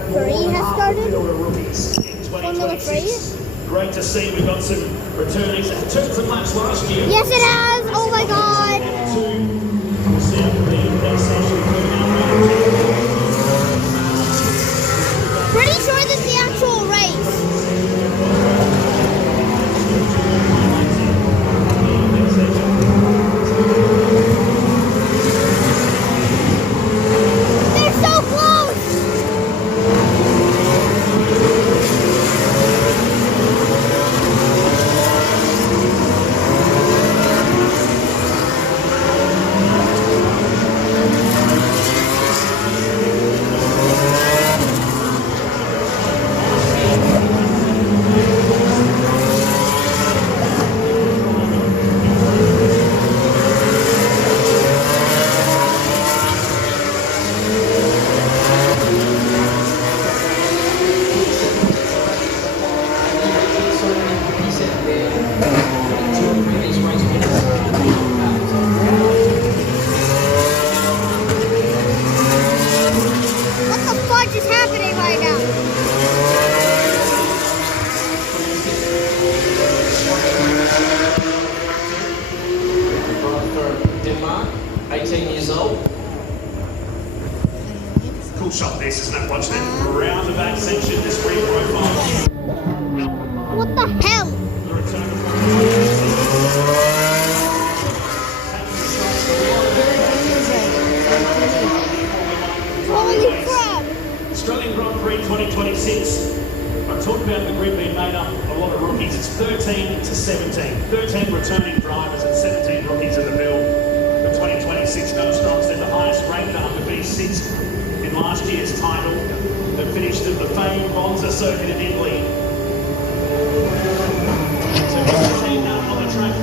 3 has started. Formula 3. Great to see we've got some returnees that took some laps last year. Yes, it has. Oh my God. Pretty sure this is the actual race. They're so close. What the fudge is happening right now? Denmark, 18 years old. Cool shot this, isn't it? Watch them around the back section, this re-profile. What the hell? The return of Holy crap! Australian Grand Prix 2026. I talked about the grid being made up of a lot of rookies. It's 13 to 17. 13 returning drivers and 17 rookies in the build for 2026. No Strong's they're the highest ranked after B6 in last year's title. They finished at the famed Monza circuit in Italy. So here's the team now on the track.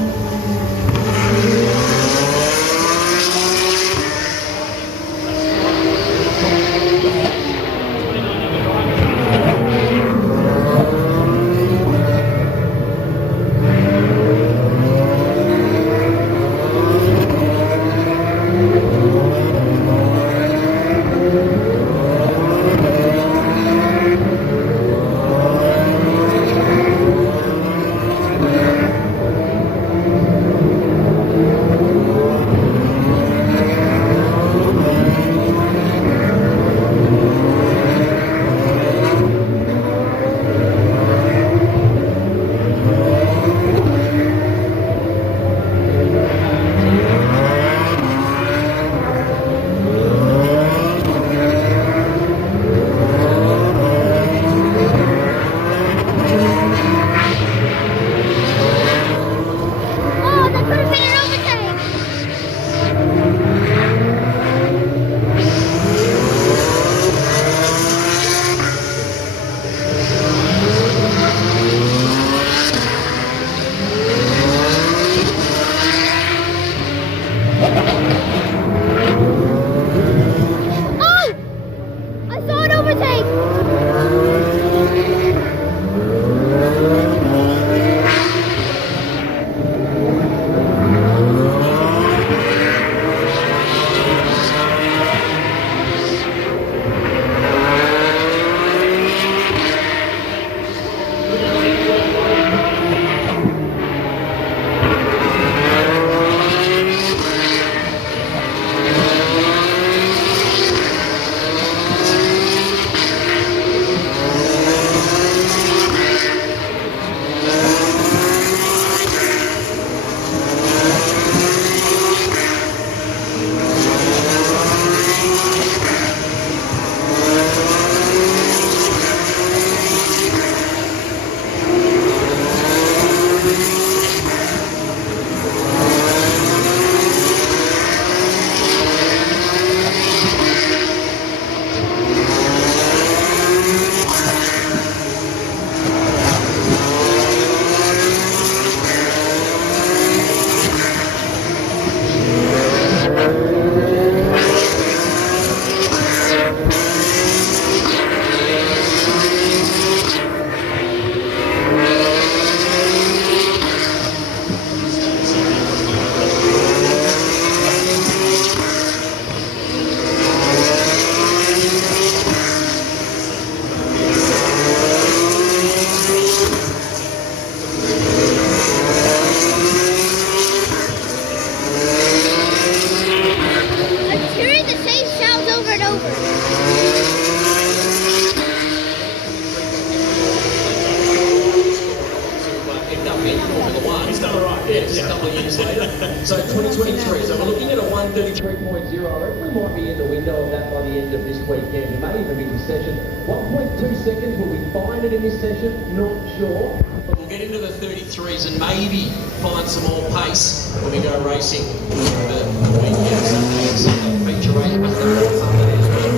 years later. So 2023, so we're looking at a 133.0. I reckon we might be in the window of that by the end of this weekend. It may even be this session. 1.2 seconds, will we find it in this session? Not sure. But we'll get into the 33s and maybe find some more pace when we go racing the weekend, Saturday and Sunday. Feature race on Sunday as well.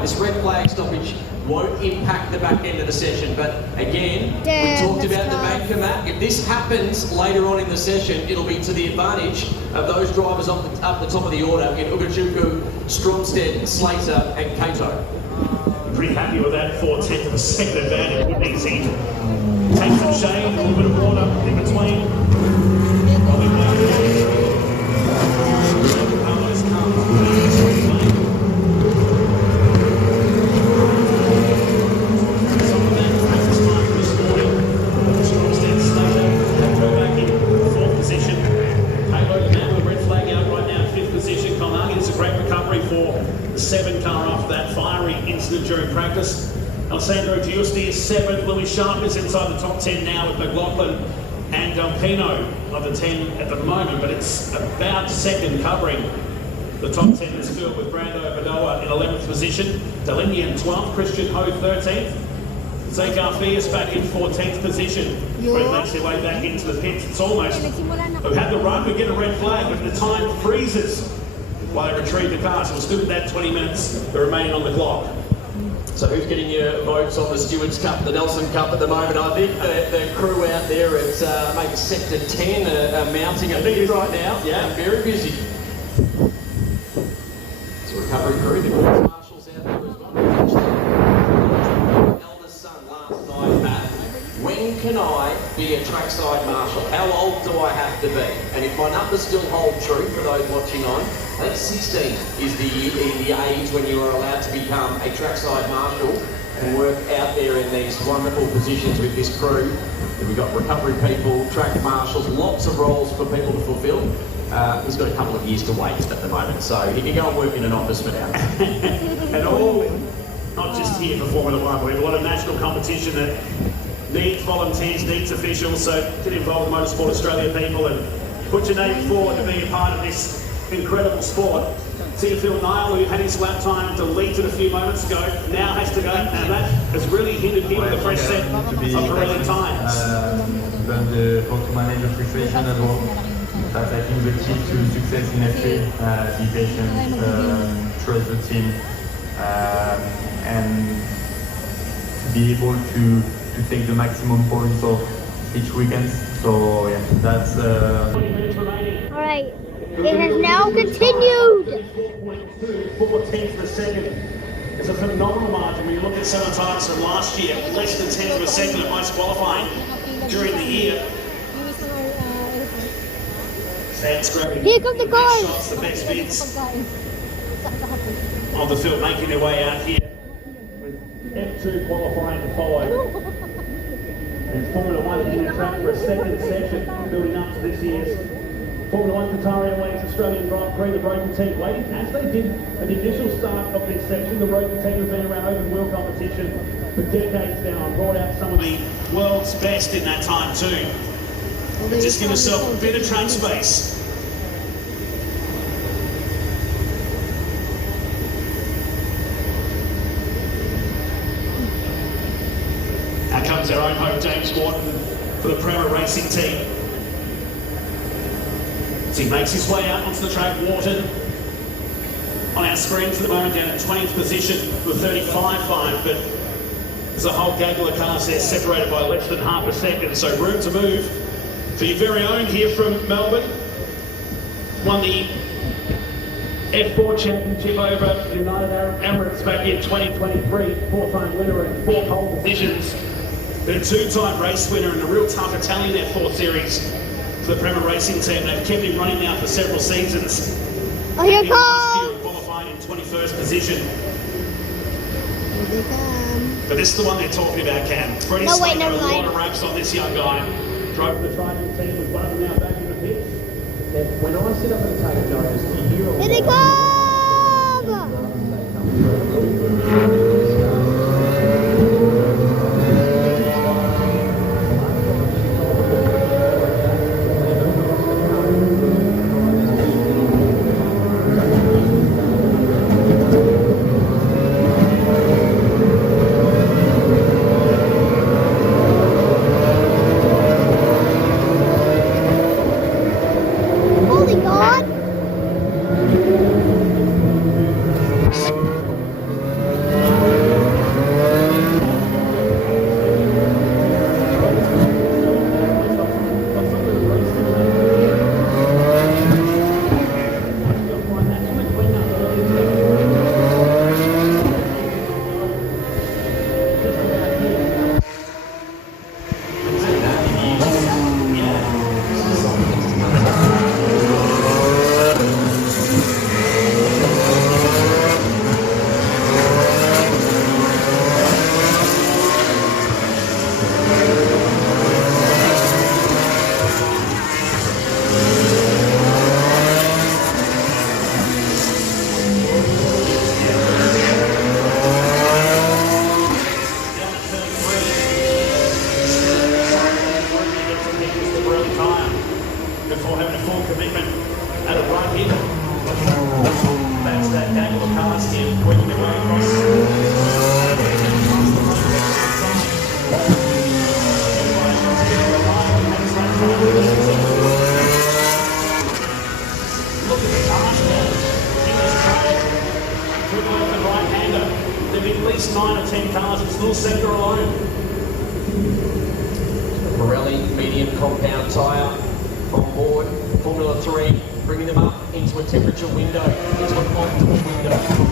This red flag stoppage won't impact the back end of the session, but again, Damn, we talked about tough. the banker map. If this happens later on in the session, it'll be to the advantage of those drivers up the top of the order in Ugajuku, Stromstead, Slater and Kato. Pretty happy with that 4/10 of a second advantage. Wouldn't easy. Take some shade, a little bit of water in between. Carlos comes. Some of that practice time this morning. Stromstead, Slater, go back in 4th position. Halo, the man with the red flag out right now in 5th position. Colnaghi, it's a great recovery for the 7 car after that fiery incident during practice. Alessandro Giusti is 7th. Louis Sharp is inside the top 10 now with McLaughlin and Delpino of the 10 at the moment, but it's about second covering. The top 10 is filled with Brando Bedoa in 11th position, Deligny in 12th, Christian Ho 13th, Zeke Arfias back in 14th position, where he makes their way back into the pits. It's almost, we've had the run, we get a red flag, but the time freezes while they retrieve the car, so we'll still get that 20 minutes remaining on the clock. So who's getting your votes on the Stewards Cup, the Nelson Cup at the moment? I think the crew out there at maybe Sector 10 are mounting a bid right now. Yeah, very busy. It's a recovery crew, the course marshals out there as well. Eldest son last night, Matt, when can I be a trackside marshal? How old do I have to be? And if my numbers still hold true for those watching on, I think 16 is the age when you are allowed to become a trackside marshal and work out there in these wonderful positions with this crew. We've got recovery people, track marshals, lots of roles for people to fulfil. He's got a couple of years to wait at the moment, so he can go and work in an office for now. And all, not just here for Formula One, we have a lot of national competition that needs volunteers, needs officials, so get involved with Motorsport Australia people and put your name forward to be a part of this incredible sport. See Phil Niall, who had his lap time deleted a few moments ago, now has to go, and that has really hindered him with a fresh set of Pirelli tyres. How to manage the frustration as well. That's I think the key to success in F3. Be patient, trust the team, and be able to take the maximum points of each weekend. So yeah, that's 20 minutes remaining. All right. It has now continued. 4/10 of a second. It's a phenomenal margin when you look at some of the times from last year, less than 10th of a second at most qualifying during the year. Sam's grabbing Here come the guys. shots, the best bids of the field making their way out here with F2 qualifying to follow. And Formula One in the track for a second session, building up to this year's Formula One Qatar Airways Australian Grand Prix. The Rogan team waiting as they did at the initial start of this section. The Rogan team has been around open wheel competition for decades now and brought out some of the world's best in that time too. But just give yourself a bit of track space. Out comes our own hope, James Morton, for the Prema Racing team. As he makes his way out onto the track, Wharton on our screens at the moment down at 20th position with 35.5, but there's a whole gaggle of cars there separated by less than half a second, so room to move for your very own here from Melbourne. Won the F4 Championship over United Arab Emirates back in 2023, four-time winner and 4 pole positions. But a 2-time race winner and a real tough Italian F4 series for the Prema Racing team. They've kept him running now for several seasons. Oh, here And last year comes. qualified in 21st position. Here they come. But this is the one they're talking about, Cam. Freddie No, wait, Slater, never a lot mind. of raps on this young guy. Drove for the Triton team with one of them now back in the pits. And when I sit up and take notice, you hear all Here they come. Holy God. of 10 cars. It's little sector alone. Pirelli medium compound tyre on board. Formula 3, bringing them up into a temperature window, into an optimal window.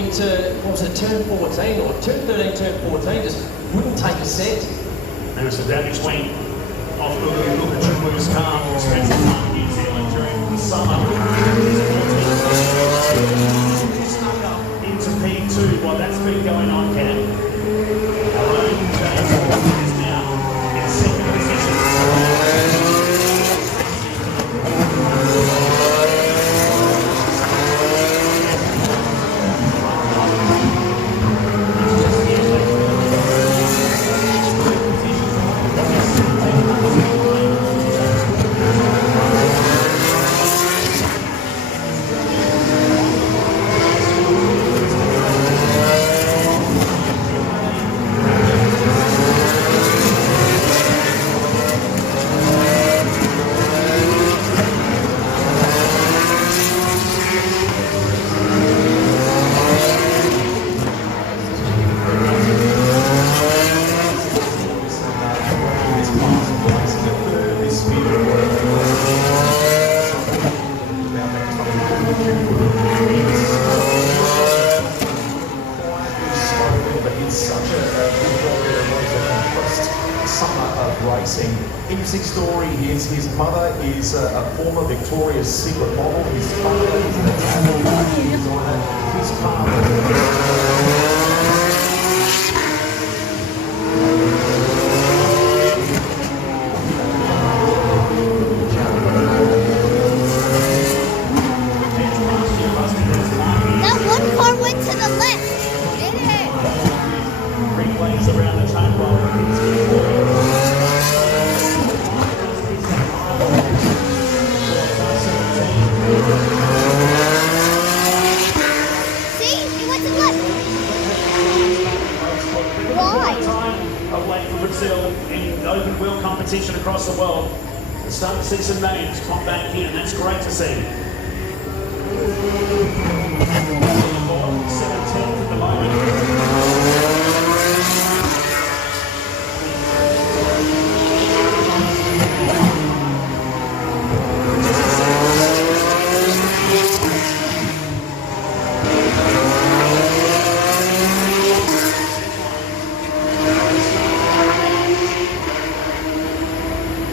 into, what was it, turn 14 or turn 13, turn 14, just wouldn't take a set. There was some damage went off the Triple car, expensive car in New Zealand during the summer. Snuck up into P2 while that's been going on, Cam. Our own James is now in second position. interesting story is his mother is a former Victoria's Secret model. His father is an Italian fashion designer. His father. That one car went to the left. Did it? Replays around the track while See? It went to the left. Why? time of late for Brazil in open wheel competition across the world. We're starting to see some names pop back in, and that's great to see. 17th at the moment.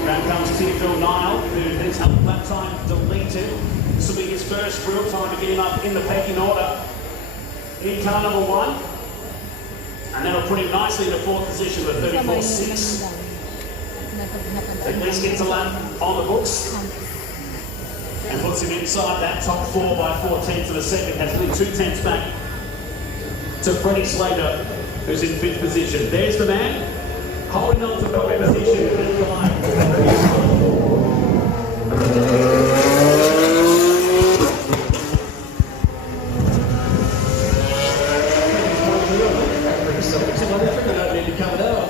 Back comes Phil Nile, who has had lap time deleted. This will be his first real time to get him up in the pecking order in car number 1. And that'll put him nicely in the 4th position with 34.6. At least gets a lap on the books and puts him inside that top 4 by 4/10 of a second. Has only 2/10 back to Freddie Slater, who's in 5th position. There's the man holding on to pole position and flying.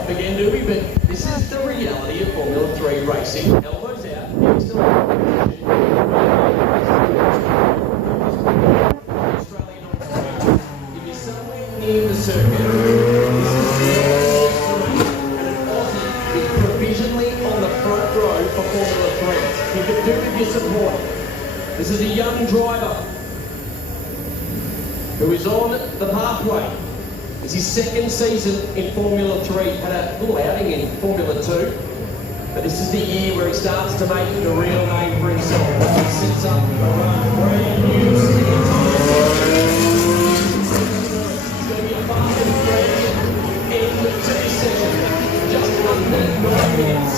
Again, do we? But this is the reality of Formula 3 racing. Elbows out. If you're somewhere near the circuit, and an Aussie is provisionally on the front row for Formula 3. You can do with your support. This is a young driver who is on the pathway. It's his 2nd season in Formula 3. Had a little outing in Formula 2. But this is the year where he starts to make a real name for himself. He sets up a brand new second time. It's going to be a fast and fresh end to this session. Just under 9 minutes.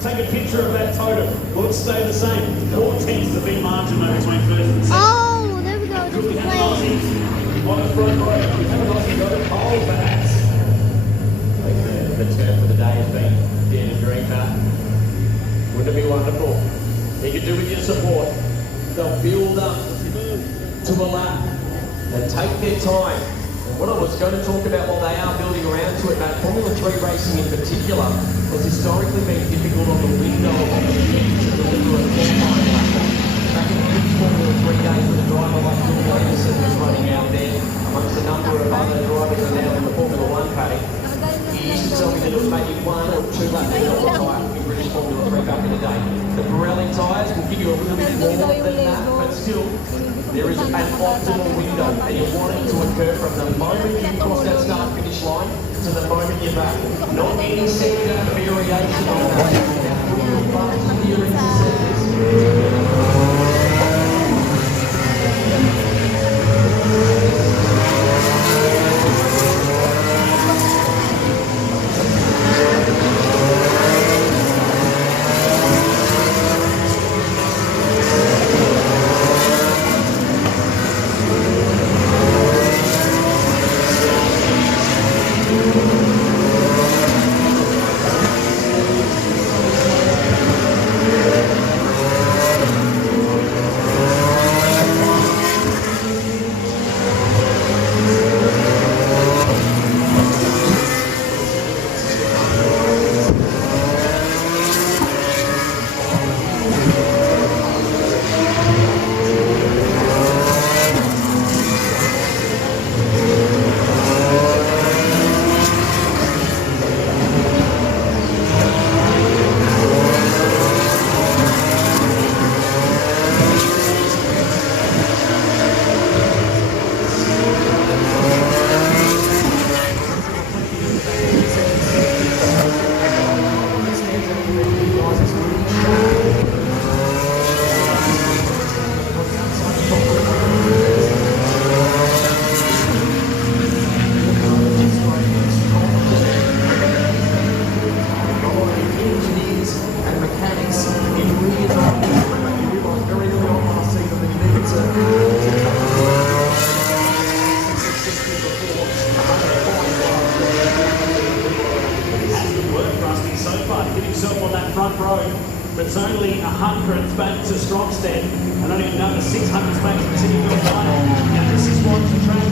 Take a picture of that totem. Will it stay the same? 4/10 the big margin though between 1st and 2nd. Oh, there we go. That's Could we the have an plane. Aussie on the front row? Could we have an Aussie go to pole perhaps? The turn for the day has been Dan and Greencar. Wouldn't it be wonderful? You could do with your support. They'll build up to a lap and take their time. And what I was going to talk about while they are building around to it, Matt, Formula 3 racing in particular has historically been difficult on the window of opportunity to deliver a full-time lap. Back in the Formula 3 days when a driver like Bill Davison was running out there amongst a number of other drivers who are now in the Formula 1 paddock, he used to tell me that it was maybe 1 or 2 laps of the tyre in British Formula 3 back in the day. The Pirelli tyres will give you a little bit more than that, but still, there is an optimal window, and you want it to occur from the moment you cross that start-finish line to the moment you're back. Not any sector variation on that. Now, put your butts in your interceptors. back to Stromstead, and only another 600 back to City Field Final. Now this is what the track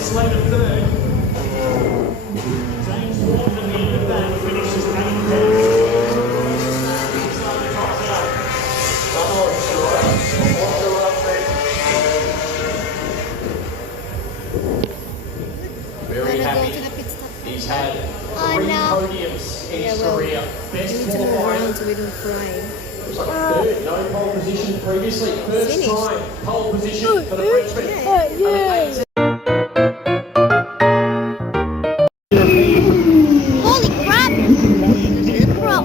is slated third. James Ward at the end of that finishes 8th. Very happy. He's had 3 podiums in his career. Best qualifying. So we don't cry. Looks like a third, no pole position previously. First time pole position for the Frenchman. Holy crap! Bro,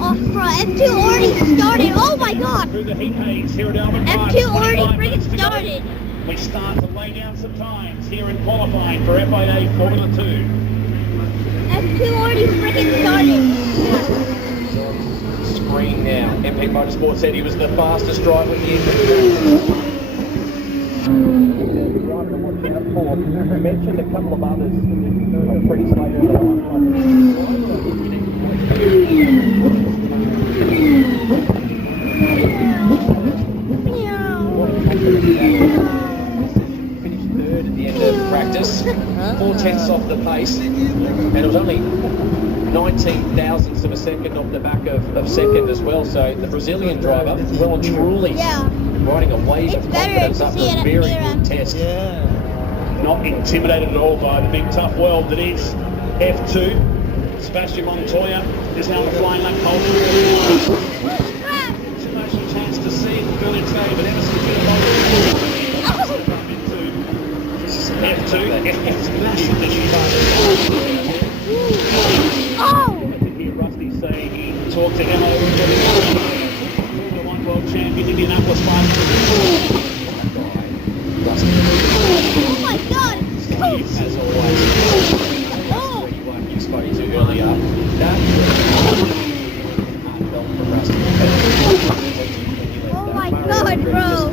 F2 already started. Oh my god! Through the heat haze here at Albert Park. F2 already 29 minutes freaking to go. started. We start to lay down some times here in qualifying for FIA Formula 2. F2 already freaking started. Screen now. MP Motorsport said he was the fastest driver in the industry. Driver to watch out for. I mentioned a couple of others. I'm pretty slated in the last one. Finished third at the end of practice. 4/10 off the pace. And it was only 19 thousandths of a second off the back of second as well. So the Brazilian driver, well and truly, riding a wave of confidence up to a very good test. Not intimidated at all by the big tough world that is F2. Sebastian Montoya is now on the flying lap pole. Sebastian chance to see it earlier today, but Emerson did F2. F2. Oh! To hear Rusty say he talked to Emma the one world champion Indianapolis 5. Oh my god! It's close! As always. Oh! You spoke to earlier. That Oh my god, bro!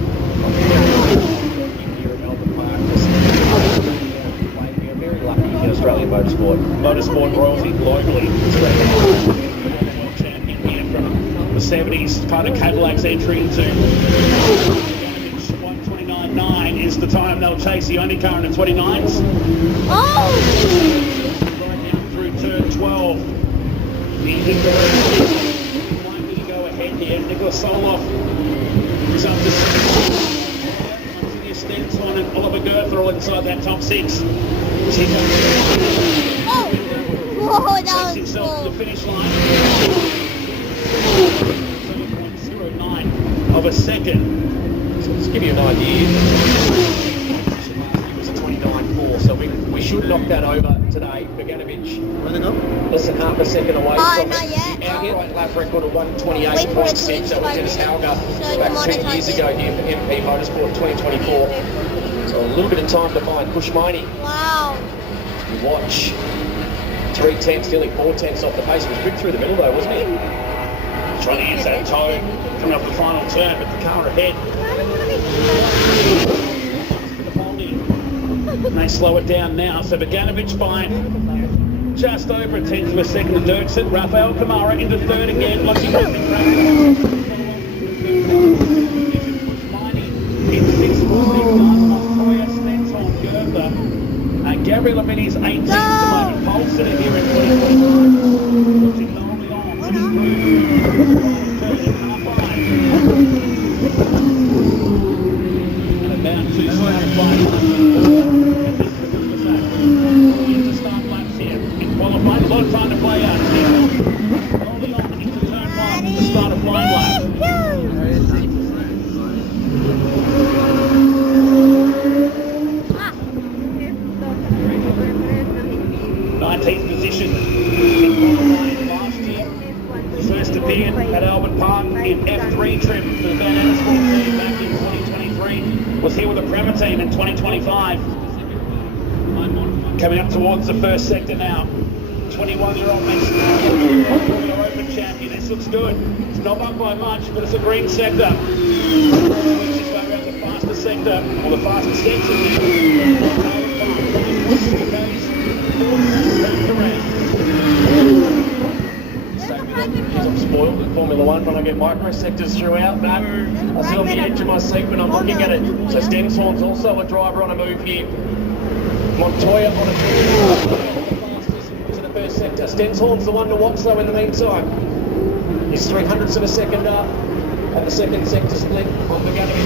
We're very lucky in Australian motorsport. Motorsport royalty globally. World champion here from the 70s, part of Cadillac's entry into 129.9 is the time they'll chase the only car in the 29s. Oh! Right down through turn 12. The Indian likely to go ahead here. Nicholas Soloff is up to Stenson and Oliver Gerther all inside that top 6. Oh! Whoa, that was Himself to cool. the finish line. 7.09 of a second. So just give you an idea. It was a 29.4, so we should knock that over today. Bogdanovic, less than half a second away from not yet. the outright lap record of Wait for it to 128.6. reach That was Dennis 5 Hauger minutes. So back 2 monetize years it. ago here for MP Motorsport 2024. So a little bit of time to find Pushmani. Wow. Watch 3/10, nearly 4/10 off the pace. He was ripped through the middle though, wasn't he? Trying to use that toe coming off the final turn, but the car ahead. And they slow it down now, so Bogdanovic by just over 1/10 of a second to Dirksen. Rafael Kamara into third again, like he was in practice. In 6th, Montoya, Stenson, Gerther. Gabriel Lamini's 18th at the moment. Pole sitter here in 2025. Watching lonely on. And about 2 seconds into start laps here. In qualifying, a lot of time to play out. Holding on into turn 1 at the start of flying lap. 19th position in qualifying last year. First appeared at Albert Park in F3 trim for the Van Amersfoort team back in 2023. Was here with the Prema team in 2025. Coming up towards the first sector now. 21-year-old Mexican Open champion. This looks good. It's not up by much, but it's a green sector. Which is around the fastest sector, or the fastest section. I'm spoiled at Formula 1 when I get microsectors throughout that. I sit on the edge of my seat when I'm looking at it. So Stenson's also a driver on a move here. Montoya on a to the first sector. Stenshorn's the one to watch though in the meantime. He's 300ths of a second up at the second sector split on the gallery.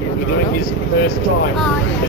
He'll be doing his first time. Oh, yeah.